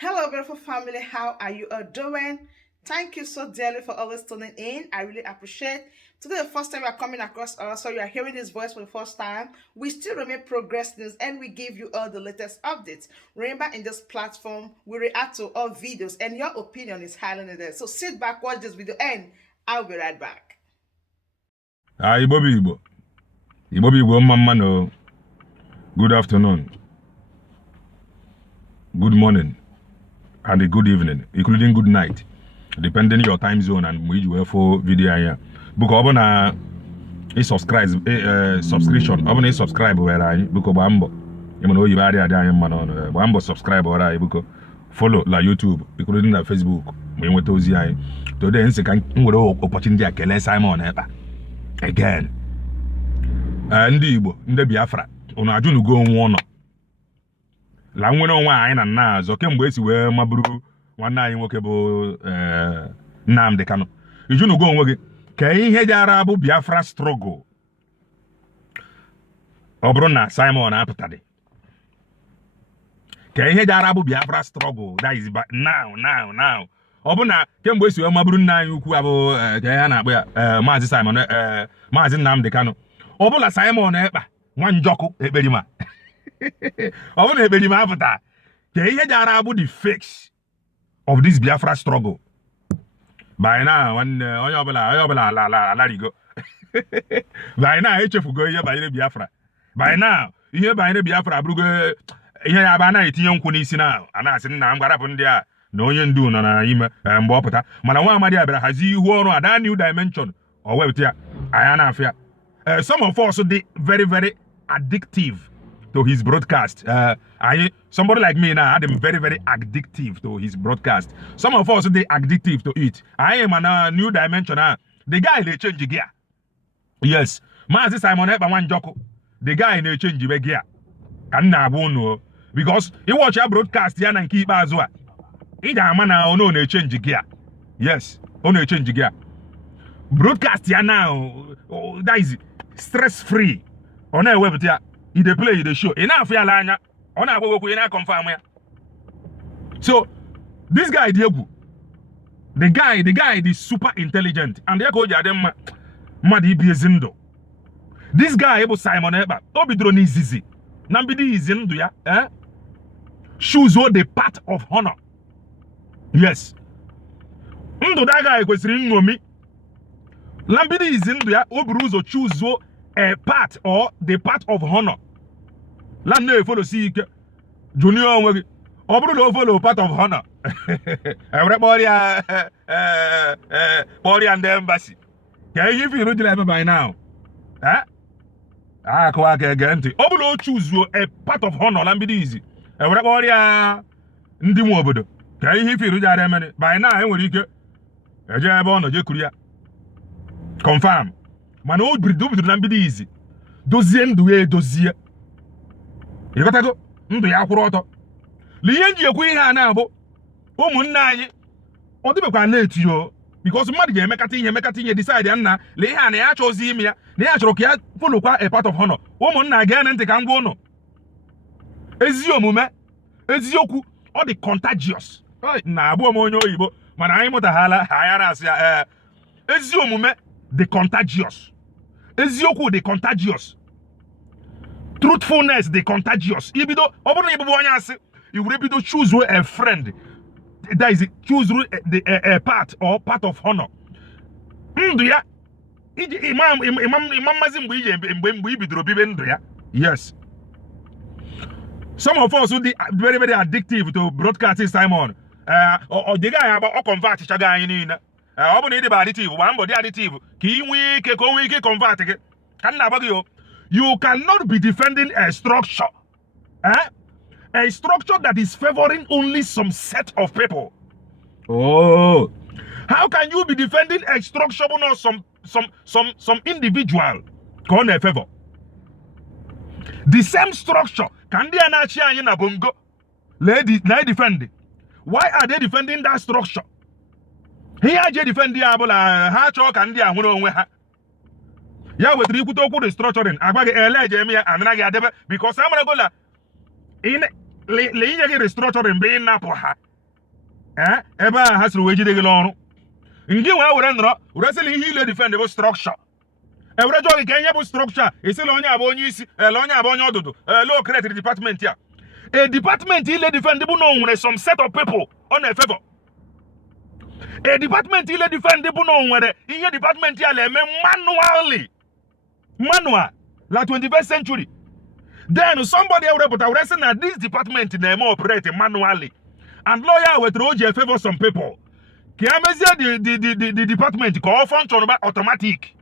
Hello, beautiful family. How are you all doing? Thank you so dearly for always tuning in. I really appreciate. Today, the first time you are coming across us, so you are hearing this voice for the first time. We still remain Progress News and we give you all the latest updates. Remember, in this platform, we react to all videos and your opinion is highly needed. So sit back, watch this video, and I'll be right back. Ipob. Ipob, mama. Good afternoon, good morning, and a good evening, including good night, depending on your time zone and which you for video here. Book open a subscription. Open a subscribe where I book bambo. You know you are there man on bambo subscribe where I book follow la YouTube, including la Facebook. We went to see today in second opportunity to kill Simon again. Ndị Igbo ndị Biafra unu ajunu go nwo no la nwere onwe anyị na nna azọ kemgbe esi wee maburu nwanne anyị nwoke bụ Nnamdi Kanu ijunu go onwe gị ka ihe jara bụ Biafra struggle ọ bụrụ na Simon apụtadị ka ihe jara bụ Biafra struggle that is now ọ bụ na kemgbe esi wee maburu nna anyị ukwu abụ ka ya na-akpọ ya Maazị Simon Maazị Nnamdi Kanu ọ bụla Simon ekpa nwa njọkụ ekperima ọ bụ na ekperima apụta ka ihe jara abụ the fakes of this Biafra struggle by now onye ọbụla alarigo by now echefugo ihe banyere Biafra by now ihe banyere Biafra abụrụgo ihe ya ba na-etinye nkwụ n'isi na a na-asị nna m gwarapụ ndị a na onye ndu nọ na ime mgbe ọ pụta mana nwa amadi abịara hazie ihu ọrụ ada new dimension o wepụta ya anya na-afịa. Some of us they very addictive to his broadcast. Somebody like me now, I'm very addictive to his broadcast. Some of us they addictive to it. I am on a new dimension. The guy they change the gear. Yes, Mazi Simon Ebaman Joko. The guy they change the gear. And now no because he watch a broadcast here and keep as well. He man no they change the gear. Yes, only change the gear. Broadcast here now. That is stress free. On a web there, they play the show. Enough ya lanya. On a web we confirm ya. So this guy Diego, the guy is super intelligent, and they go them madi bizindo. This guy able Simon Eba, Obidro ni zizi. Nambidi is in ya, shoes all the part of honor. Yes. Ndo that guy was ring me. Lambidi is in there, Obruzo choose a part or the part of honor. Lande follow see Junior Obruzo follow part of honor. Everybody body and the embassy. Can you feel it by now? Kwake again. Obruzo choose a part of honor. Lambidi is everybody ndi mu obodo. Can you feel it by now? You get Kuria. Confirm. Man, old breed to Nambidi easy. Dozie nduwe dozie. You got to go? Ndu ya kwuroto. Liyenji ekwu ihe a na-abụ ụmụnne anyị ọ dịbekwa late yo because mmadụ ga-emekata ihe decide nna le ihe a na ya achọzi ime ya na ya chọrọ ka ya follow kwa a part of honor. Ụmụnna ga-ene ntị ka ngwa ụnụ. Ezi omume eziokwu ọ dị contagious. Na abụọ m onye oyibo mana anyị mụtaghala anya na-asị ya ezi omume the contagious. Ezioku the contagious. Truthfulness the contagious. You will choose a friend. That is choose a part or part of honor. Yes. Some of us who are very addictive to broadcasting Simon. Or the guy about convert chaga in. You cannot be defending a structure. A structure that is favoring only some set of people. Oh, how can you be defending a structure or some individual called a favor? The same structure can they na bongo lady defend. Why are they defending that structure? Here je defend the abula ha chọ ka ndị ahụrụ onwe ha ya wetara ikwute okwu restructuring agbaghị eleje eme ya anaghị adebe because amara gola in le inye gị restructuring be ịnapụ ha ebe a ha siri wee jide gị n'ọrụ nke wee were nọrọ were sịla ihe ile defend bụ structure ewere jụọ gị ka ihe bụ structure esila onye abụ onye isi ele onye abụ onye ọdụdụ lo create department ya a department ile defend bụ na o nwere some set of people ọ na-efevor a department ile defend bụ na o nwere ihe department ya na-eme manual la 21st century then somebody ewepụta were sị na this department na-eme operate manually and lawyer wetara o ji efevor some people ka emezie the department ka ọ function ba automatic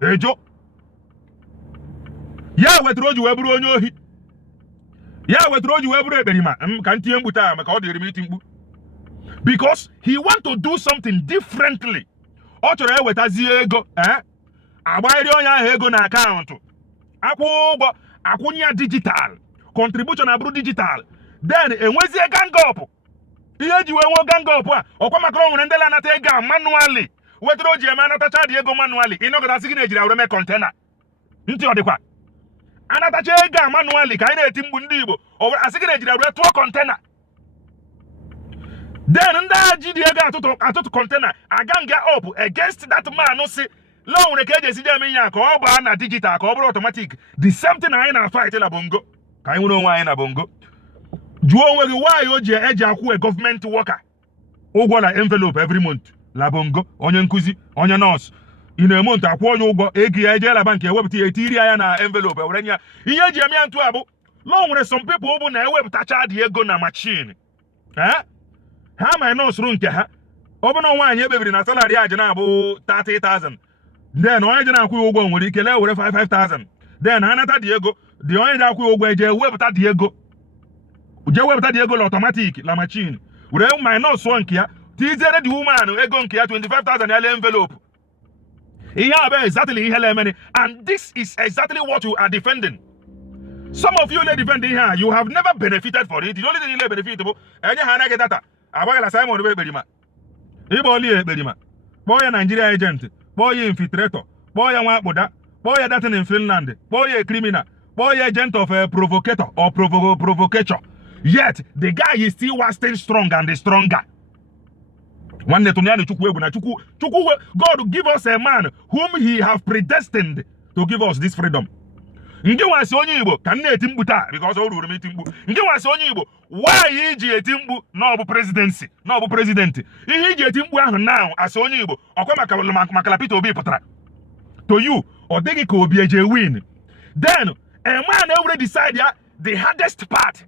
ejo ya wetara o ji wee bụrụ onye ohi ya wetara o ji wee bụrụ ekperima ka ntinye mkpu taa maka ọ dịrị m iti mkpu because he want to do something differently ọ chọrọ ewetazie ego agbaghịrị onye ahụ ego na akaụntụ akwụ ụgwọ akwụnye ya digital contribution abụrụ digital then enwezie gang up ihe eji wee nwee gang up a ọkwa maka o nwere ndị na-anata ego a manually wetara o ji eme anatacha dị ego manually ịnọgọtasị gị na-ejiri awere mee kontena ntị ọ dịkwa anatacha ego a manually ka anyị na-eti mgbu ndị Igbo asị gị na-ejiri awere tụọ kontena then ndị a ji dị ego atụtụ kontena aga nga up against that man si law nwere ka eji esi eme ihe ka ọ gbaa na digital ka ọ bụrụ automatic the same thing anyị na fight na bongo ka anyị nwere onwe anyị na bongo jụọ onwe gị why o ji eji akwụ government worker ụgwọ na envelope every month la bongo onye nkuzi onye nọọsụ ị na-eme ntụ akwụ onye ụgwọ ego ya ejeela bank ewepụta ya etiri ya na envelope were nye ya ihe eji eme ya ntụ abụ law nwere some people bụ na ewepụtacha dị ego na machine ha ma nọọsụ nke ha ọ bụ na nwaanyị ekpebiri na salary aja na-abụ 30,000 then onye ji na-akwụ ụgwọ nwere ike lee were 5,000 then ha nata dị ego dị onye ji akwụ ụgwọ eje wepụta dị ego la automatic la machine were minus nke ya tiziere the woman ego nke ya 25,000 ya le envelope ihe a bụ exactly ihe lemeni and this is exactly what you are defending. Some of you defend here, you have never benefited for it. The only thing you benefit bụ enye ha anaghị data agbaghala Simon be ekperima ịgba oli ekperima kpọọ ya Nigeria agent kpọọ ya infiltrator kpọọ ya nwa akpụda kpọọ ya datin in Finland kpọọ ya criminal kpọọ ya agent of a provocator or provocator, yet the guy is still wasting strong and stronger. Nwanne tụnyana Chukwu egwu na Chukwu God give us a man whom he have predestined to give us this freedom. Nke nwasị onye Igbo ka na-eti mkpu taa because o ruru m iti mkpu. Nke nwasị onye Igbo why iji eti mkpu na ọ bụ presidency na ọ bụ president ihe iji eti mkpu ahụ now as onye Igbo ọkwa maka Peter Obi pụtara to you ọ dịghị ka Obi eje win then a man already decide ya the hardest part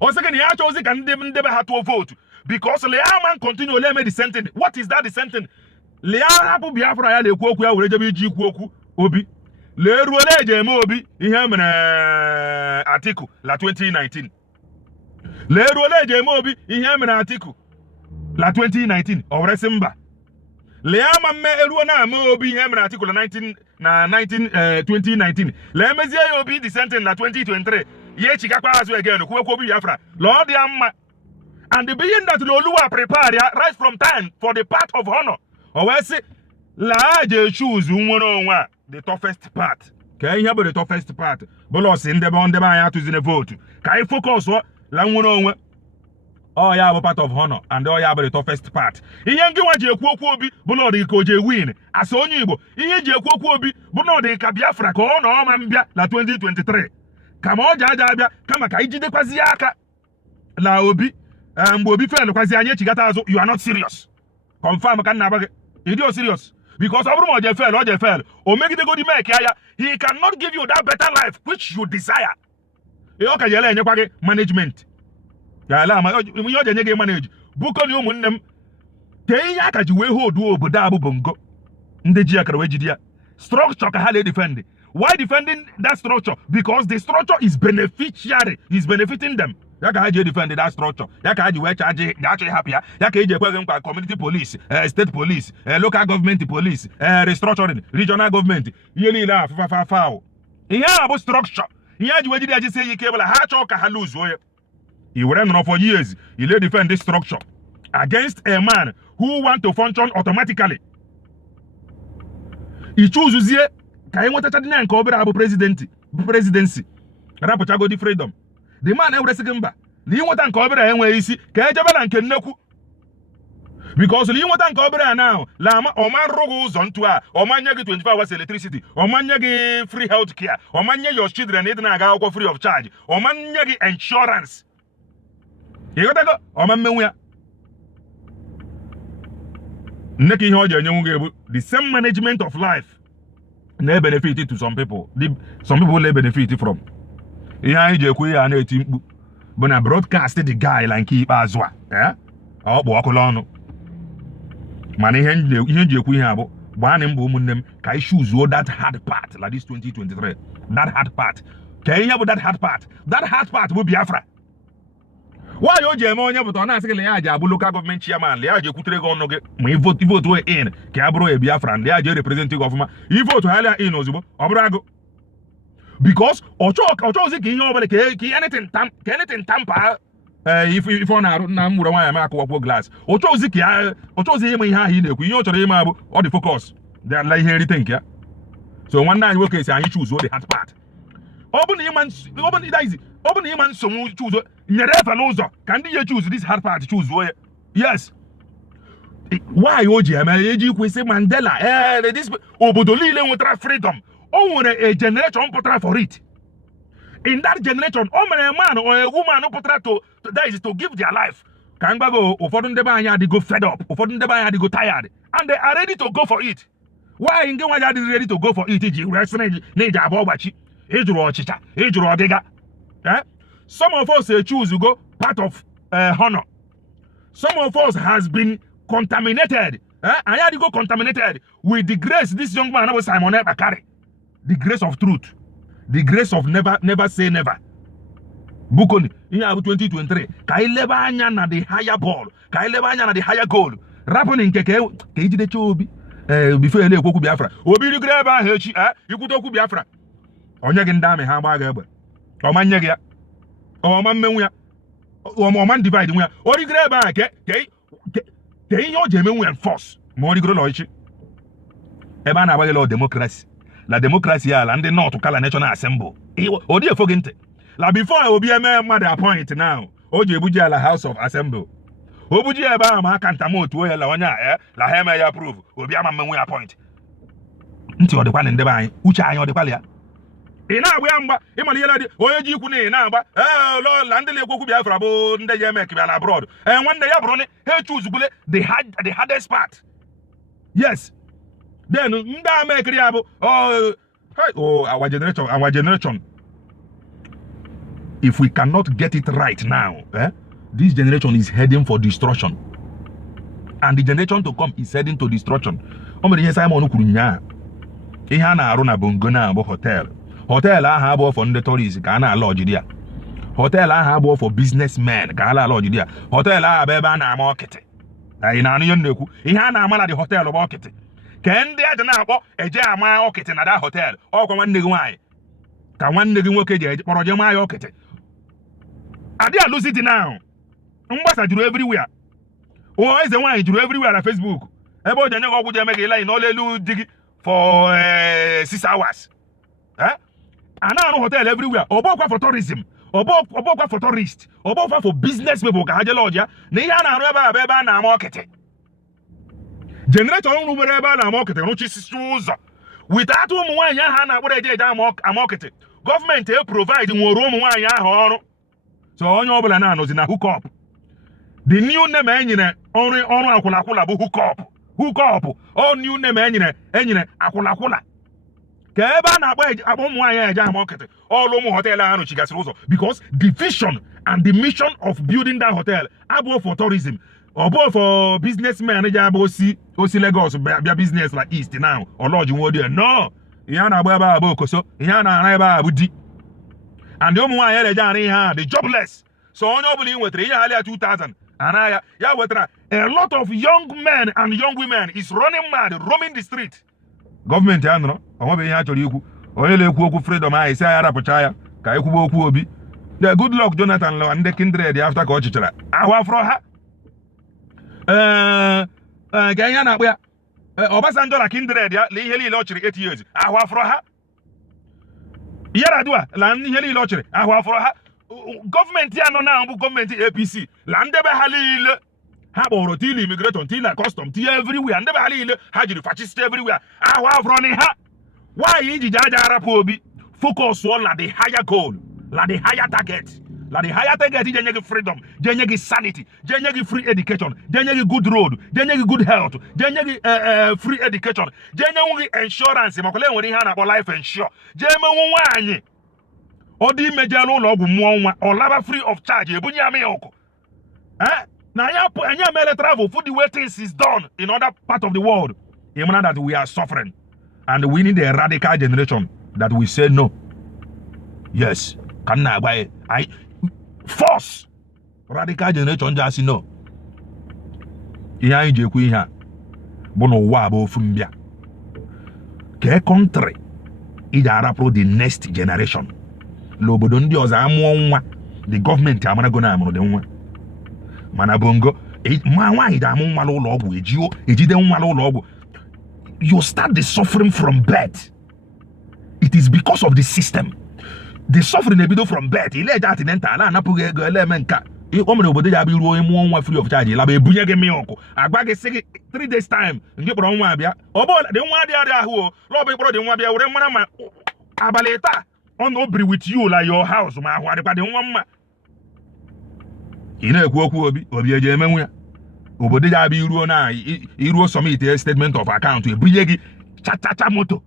o sị gị na ya achọghịzi ka ndebe ha tụọ vote because Leah man continue le the sentence. What is that the sentence? Leah hapụ Biafra ya na-ekwu okwu ya were jebe iji ikwu okwu Obi le ruole eje eme Obi ihe mere Atiku la 2019 le ruole eje eme Obi ihe mere Atiku la 2019 o were sị mba le ama mme eruo na ame Obi ihe mere Atiku la 2019 le emezie ya Obi the sentence la 2023 ye chigakwa azụ again kwuo Obi Biafra la ọ dị mma and the being that Oluwa prepare right from time for the part of honor o wee sị la je choose nwere onwe the toughest part ka ihe bụ the toughest part bụlọs ndebe anyị atụzine vote ka anyị focus la nwere onwe ọ ya bụ part of honor and ọ ya bụ the toughest part. Ihe nke nwa ji ekwu okwu Obi bụ na ọ dị ka o je win asa onye Igbo ihe ji ekwu okwu Obi bụ na ọ dị ka Biafra ka ọ na ọma mbịa na 2023 kama ọ ji aja abịa kama ka ijidekwazi aka la Obi mgbe Obi fail kwazi anyị echigata azụ. You are not serious. Confirm ka nna agba gị ịdị serious because ọ bụrụ ma ọ je fail o megidego di make ya he cannot give you that better life which you desire. Ọ ka jele enyekwa gị management ya ala ma ihe ọ je nye gị manage buko ni ụmụnne m ke ihe aka ji wee hold obodo abụ bongo ndị ji akara wee jidi ya structure ka ha le defend. Why defending that structure? Because the structure is beneficiary, is benefiting them. Ya ka ha ji defend that structure. Ya ka ha ji wee charge they actually happy ya ka eji ekwe nkwa community police, state police, local government police, restructuring, regional government. Ihe niile afafafawo. Ihe a bụ structure. Ihe ji wee jidi ya ji say ike bụla ha chọọ ka ha lose oye. He were nọ for years. He lay defend this structure against a man who want to function automatically. He choose ka anyị nwetacha dị na nke obere abụ presidency rapụchago di freedom. The man ewresịghị mba na ịnweta nke obere enweghị isi ka ejebela nke nnekwu because you want to cover now la oman rogo zonto a oman nye 24 hours electricity oman nye free health care oman nye your children need na ga free of charge oman nye insurance you got to go oman menwe nneki ihe oje enyenwu ga the same management of life na benefit to some people some people they benefit from ihe anyị ji ekwu ya na eti mkpu bụ na broadcast the guy like nke ikpeazụ a ọ kpụ ọkụ n'ọnụ mana ihe nji ekwu ihe abụ gbaa mbụ ụmụnne m ka anyị choose that hard part like this 2023 that hard part ka ihe bụ that hard part bụ Biafra why o ji eme onye pụta ọ na-asị gị na ya ji abụ local government chairman ya ji ekwutere gị ọnụ gị ma ivotu in ka ya bụrụ Biafran ya ji represent gị ọfụma ivotu ha in ozugbo ọ bụrụ agụ because ọchọzi ka ihe ọbụla ka anything tampa ife ọ na-arụ na mgburu nwaanyị ma akụwakwuo glass ọchọzi ime ihe ahụ ị na-ekwu ihe ọ chọrọ ime abụ ọ dị focus dịala ihe nrite nke ya so nwanne anyị nwoke si anyị choose the hard part ọ bụ na ịma nsogbu choose nyere efe n'ụzọ ka ndị ya choose this hard part choose ya yes why o ji eme eji kwesị Mandela obodo niile nwetara freedom o nwere a generation pụtara for it in that generation o mere man or a woman pụtara to give their life ka mgbago ụfọdụ ndị be anyị adịgo fed up ụfọdụ ndị be anyị adịgo tired and they are ready to go for it why nke nwa adịghị ready to go for it ji wee sị na iji abụọ gbachi ịjụrụ ọchịcha ịjụrụ ọgịga some of us choose go part of honor some of us has been contaminated anyị adịgo contaminated with the grace this young man bụ Simon Ekpa carry the grace of truth the grace of never say never bukoni ihe abụ 2023 ka anyị leba anya na the higher ball ka anyị leba anya na the higher goal rapụ nke ka ejidecha obi before ele ekwu Biafra obi rigoro ebe ahụ echi ikwute okwu Biafra onye gị ndị amị ha gbaa gị egbe ọma nye gị ya ọma mmenwu ya ọma divide nwe ya o rigoro ebe ahụ ke ihe o ji emenwu ya force ma o rigoro lọichi ebe a na-agbaghị lọ demokrasi la demokrasi ya la ndị North Kala National Assembly o dị efo gị ntị la before obi eme mmadụ appoint now o ji ebuji ala House of Assembly o buji ebe ahụ ma aka ntamotu ya la onye a la ha eme ya approve obi ama mmenwu ya appoint ntị ọ dịkwa na ndebe anyị uche anyị ọ dịkwa ya ị na-agba ya mgba ịmana ihe dị onye ji ikwu na ị na-agba la ndị na-ekwu Biafra bụ ndị ya eme kibia na abroad nwanne ya bụrụ ha chuzugule the hardest part yes then ndị amekiri ya bụ our generation if we cannot get it right now this generation is heading for destruction and the generation to come is heading to destruction o mere ihe Simon kwuru nya ihe a na-arụ na bongo na abụ hotel ahụ abụọ for ndị tourist ka a na-ala ọjiri ya hotel ahụ abụọ for businessmen ka a na-ala ọjiri ya hotel ahụ bụ ebe a na-ama ọkịtị anyị na-anụ ihe na-ekwu ihe a na-ama na the hotel bụ ọkịtị ka ndị aja na-akpọ eje ama ọkịtị na da hotel ọkwa nwanne gị nwaanyị ka nwanne gị nwoke ji kpọrọ je maa ya ọkịtị adị alụzi dị now mgbasa juru everywhere eze nwaanyị juru everywhere na Facebook ebe o ji enye gị ọgwụ ji eme gị line n'ọla elu di gị for 6 hours a na-arụ hotel everywhere ọbọkwa for tourism ọbọkwa for tourist ọbọkwa for business people ka ha jee lodge ya na ihe a na-arụ ebe a bụ ebe a na-ama ọkịtị generator ọrụ nwere ebe a na-ama ọkịtị rụchisisi ụzọ without ụmụ nwaanyị ahụ a na-akpọrọ eje ama ọkịtị gọọmenti provide nwere ụmụ nwaanyị ahụ ọrụ so onye ọbụla na-anọzi na hook up the new name enyere ọrụ akwụlakwụla bụ hook up all new name enyere akwụlakwụla ka ebe a na-akpọ ụmụ nwaanyị eje ama ọkịtị ọrụ ụmụ hotel ahụ rụchigasịrị ụzọ because the vision and the mission of building that hotel abụọ for tourism ọbụọ for businessmen ji abụ osi Lagos bịa business like East now ọlọji nwodie no ihe a na-agba ebe a bụ okoso ihe a na-ara ebe a bụ di and ụmụ nwaanyị eje ara ihe a the jobless so onye ọbụla ị nwetara ihe halịa 2000 ara ya wetara a lot of young men and young women is running mad roaming the street gọọmenti a nọrọ onwebeghị ihe a chọrọ ikwu onye na-ekwu okwu freedom ahụ isi anyị arapụcha ya ka ekwugbo okwu obi the good luck Jonathan lọ ndị kindred after ka ọ chịchara ahụ afrọ ha ka ihe a na-akpụ ya Obasanjo na kindred ya la ihe niile ọ chịrị 8 years ahụ afrọ ha Yaradua la ihe niile ọ chịrị ahụ afrọ ha gọọmenti anọ na bụ gọọmenti APC la ndebe ha niile ha kpọrọ till immigration till custom till everywhere ndị be niile ha jiri fascist everywhere ahụ afrọ ha why iji jaja arapụ obi focus on la the higher goal la the higher target la the higher target jenye gị freedom jenye gị sanity jenye gị free education jenye gị good road jenye gị good health jenye gị free education jenye gị insurance makwala enwere ihe a na-akpọ life insure jemenwu nwaanyị ọ dị imejela ụlọ ọgwụ mmụọ nwa ọ laba free of charge ebunye ya mee ọkụ na anyị amele travel for the way things is done in other part of the world even that we are suffering and we need a radical generation that we say no. Yes, can na agba I force radical generation just no. Ihe anyị ji ekwu ihe a bụ na ụwa bụ ofu mbịa ke country iji arapụrụ the next generation l'obodo ndị ọzọ amụọ nwa the government amarago na amụrụ dị nwa mana bongo ma nwaanyị ji amụ nwa n'ụlọ ọgwụ ejide nwa n'ụlọ ọgwụ you start the suffering from birth. It is because of the system. The suffering ebido from birth. Ile eja atinenta ala anapụghị ego eleme nka o mere obodo ya bụ iruo ịmụọ nwa free of charge laba ebunye gị mmiri ọkụ agba gị sị 3 days time nke kpọrọ nwa abịa ọ bụ dị nwa adị ahụ o lọbụ ịkpọrọ dị nwa bịa were mara ma abalị taa ọ na obiri with you like your house ma ahụ adịkwa dị nwa mma ị na-ekwu okwu obi eji emenwu ya obodo ya bụ iruo submit statement of account ebunye gị chachacha moto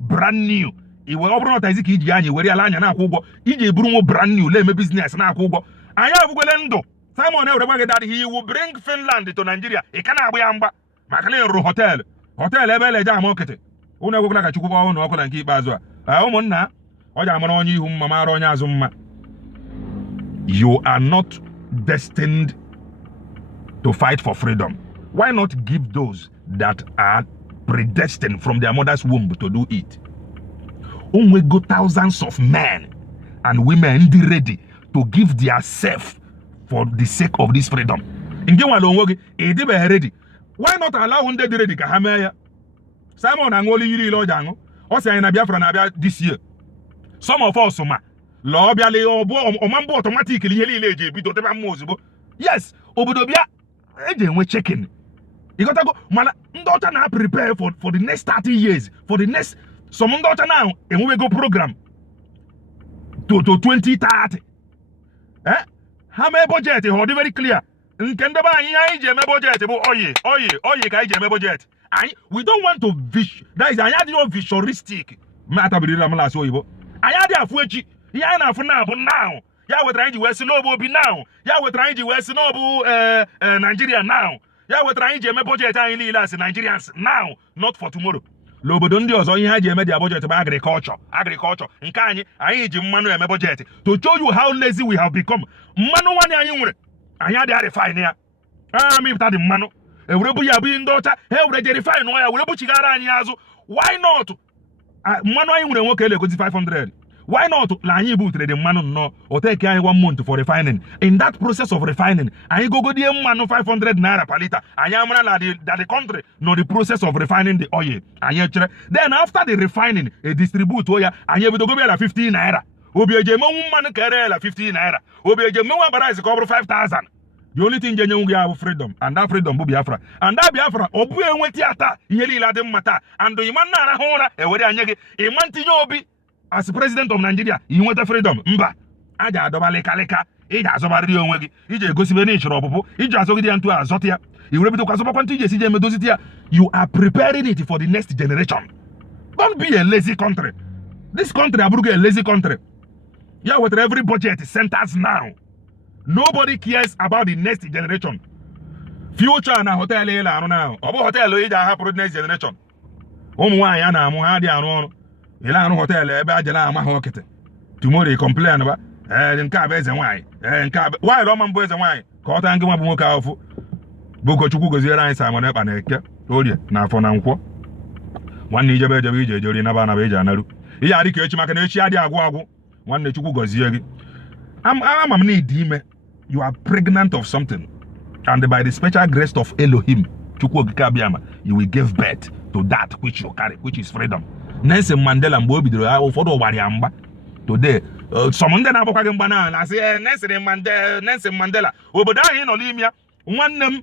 brand new iwe ọ bụrụ na tazi ka iji anya were ala anya na-akwụ ụgwọ iji eburu nwo brand new le eme business na-akwụ ụgwọ anyị abụgwele ndụ Simon Ewuregba gị dadị he will bring Finland to Nigeria ị ka na-agba ya mgba maka na ịrụ hotel ebe eleje ama okete ụnụ egwekwala ka Chukwu gbawa ụnụ ọkụ na nke ikpeazụ a ụmụnna ọ ji amara onye ihu mma mara onye azụ mma. You are not destined to fight for freedom. Why not give those that are predestined from their mother's womb to do it? We go thousands of men and women ready to give their self for the sake of this freedom. Ready. Why not allow 100 ready ka ha mee ya? Simon Angoli yiri ile ọja aṅụ. Ọ sị anyị na Biafra na-abịa this year. Some of us ma lọ bịa le ọma mbụ automatic ihe niile eji ebido tebe mmụọ ozugbo. Yes, obodo bịa eji enwe check-in. Ịghọtago mana ndị ọcha na prepare for the next 30 years for the next some ndị ọcha now enwego program to 2030. Ha mee budget ha dị very clear. Nke ndebe anyị ji eme budget bụ oyi ka anyị ji eme budget. We don't want to that is anyị adịghị visionistic. Matabirila m na-asụ oyibo. Anyị adịghị afụ echi. Ihe anyị na-afụ na bụ now. Ya wetara anyị ji wee si n'obu obi now. Ya wetara anyị ji wee si n'obu Nigeria now. Ya wetara anyị ji eme budget anyị niile as Nigerians now, not for tomorrow. L'obodo ndị ọzọ ihe ha ji eme dia budget bụ agriculture. Nke anyị ji mmanụ eme budget. To show you how lazy we have become. Mmanụ nwanyị anyị nwere. Anyị adịghị refine ya. Mịpụta dị mmanụ. Ewurebu ya bụ ndị ọcha. Ha ewureje refine ya were buchigara anyị azụ. Why not? Mmanụ anyị nwere nwoke elegozi 500. Why not? La anyị butere the mmanụ nnọọ. O take anyị 1 month for refining. In that process of refining, anyị gogodie mmanụ 500 naira per liter. Anyị amara that the country no the process of refining the oil. Anyị chere. Then after the refining, distribute ya. Anyị ebido gobe la 15 naira. Obi eje menwu mmanụ ka ere la 15 naira. Obi eje menwu abarize ka ọ bụrụ 5,000. The only thing jenye nwu ya bụ freedom, and that freedom bụ Biafra. And that Biafra ọ bụ enweti ata ihe niile adị mmata. And ịma nna arahụ ụra ewere anye gị. Ịma ntinye obi as president of Nigeria, you want freedom. Mba, aja adoba leka. Ija azobariri onwe gị. Ije egosibe na ịchọrọ ọpụpụ. Ije azogide ya ntu azọtị ya. Iwere bido kwazọba ntụ ije si je emedoziti ya. You are preparing it for the next generation. Don't be a lazy country. This country abụrụgo a lazy country. Yeah, with every budget centers now. Nobody cares about the next generation. Future na hotel ile arụ now. Ọ bụ hotel ije ahapụrụ next generation. Ụmụ nwaanyị a na-amụ ha dị arụ ọrụ. Ile arụ hotel ebe ajela ama ha okete. Tomorrow complain ba nke a bụ eze nwaanyị. Nke a nwaanyị ọma mbụ eze nwaanyị ka ọ taa nke nwa bụ nwoke ahụ. Bụgo Chukwu goziere anyị Simon Ekpa na Eke Orie na Afọ na Nkwọ. Nwanne ijebe ije ejori naba eji anaru. Ihe adị ka echi maka na echi adị agwụ. Nwanne Chukwu gozie gị. Ama m need ime. You are pregnant of something. And by the special grace of Elohim, Chukwu Okike Abịama, you will give birth to that which you carry, which is freedom. Nelson Mandela mgbe o bidoro ya ụfọdụ ụgbara ya mgba. Today, some ndị na-agbakwa gị mgba na asị Nelson Mandela obodo ahụ ị nọ n'ime ya nwanne m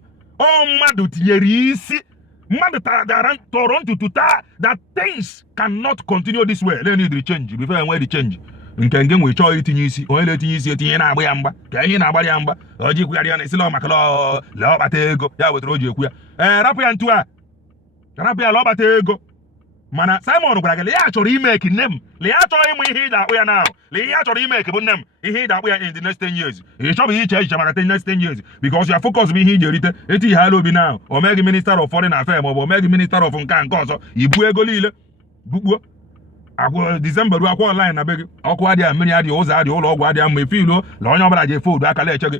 mmadụ tinyere isi mmadụ tara tọrọ ntutu taa that things cannot continue this way. They need the change before enwe the change. Nke nwe chọọ itinye isi onye na-etinye isi etinye na-agba ya mgba ka ihe na-agba ya mgba o ji kwugharị ya na isi lọ maka lee ọkpata ego ya wetara o ji ekwu ya rapụ ya ntu a rapụ ya ọkpata ego mana Simon gwara gị lee ya chọrọ ime eki nne m lee ya chọrọ ịmụ ihe ị ga-akpụ ya now lee ya chọrọ ime eki bụ nne m ihe ị ga-akpụ ya in the next 10 years ị chọbụ iche echiche maka the next 10 years because your focus bụ ihe ị ga-erite etinye ha obi now o meghị minister of foreign affairs ma ọ bụ o meghị minister of nke ọzọ ibu ego niile bukpuo agwụ December ruo akwa online na be gị ọkụ adịghị mmiri adịghị ụzọ adịghị ụlọ ọgwụ adịghị mma ife ilo na onye ọbụla ji efe odu aka leche gị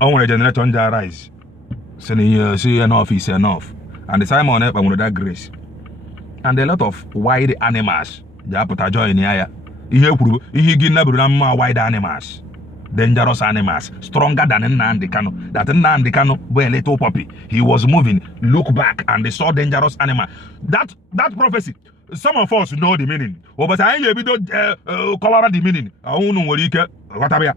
o nwere generator nje arise si na ihe si enough is enough and the Simon Ekpa nwere that grace and a lot of wild animals ji apụta join ya ihe kwuru ihe gị neburu na mma wild animals dangerous animals stronger than Nnamdi Kanu that Nnamdi Kanu bụ a little puppy he was moving look back and they saw dangerous animal that prophecy some of us know the meaning but anyị ga-ebido kọwara the meaning unu nwere ike ghọtaba ya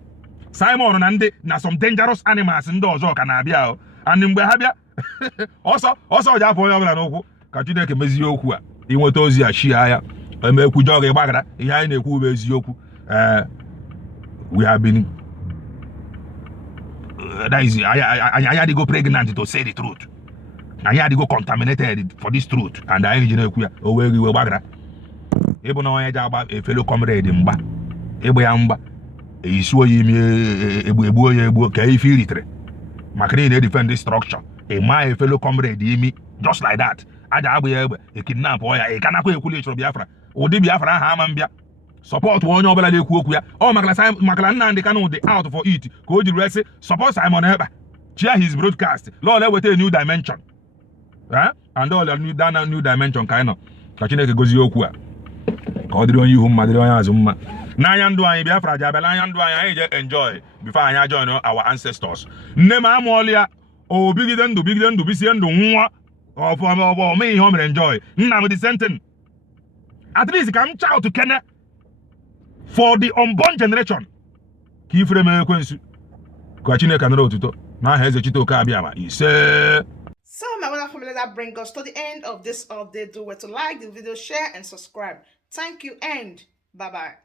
Simon na ndị na some dangerous animals ndị ọzọ ka na-abịa and mgbe ha bịa ọsọ ji afọ onye ọbụla n'ụkwụ ka Chineke mezie okwu a inweta ozi a shia ya emekwujọ gị gbagara ihe anyị na-ekwu bụ eziokwu we have been that is anyị adịgo pregnant to say the truth anyị adịgo contaminated for this truth and anyị ji na-ekwu ya o wee iwe gbagara ịbụ na onye ji agba efelo comrade mgba ịgba ya mgba eyisuo ya imi egbuo ya egbuo ka ife iritere maka na ị na-edefend structure ị maa efelo comrade imi just like that aja agba ya egbe ekidnap ya ị kanakwa ekwuli ịchọrọ Biafra ụdị Biafra aha ama mbịa support onye ọbụla na-ekwu okwu ya makala Nnamdi Kanu dị out for it ka o jiri sị support Simon Ekpa chia his broadcast lọọ eweta a new dimension and all new dimension ka anyị nọ ka Chineke gozie okwu a ka ọ dịrị onye ihu mma dịrị onye azụ mma n'anya ndụ anyị Biafra ji abịala anya ndụ anyị je enjoy before anyị join our ancestors nne m amụọla ya o bigide ndụ bisie ndụ nwa ome ihe o mere enjoy nna m the same thing at least ka m shout kene for the unborn generation ka ifere m ekwensu ka Chineke nara otuto na aha eze Chite Okeabiama ise. So my wonderful family, that brings us to the end of this update. Do well to like the video, share and subscribe. Thank you and bye-bye.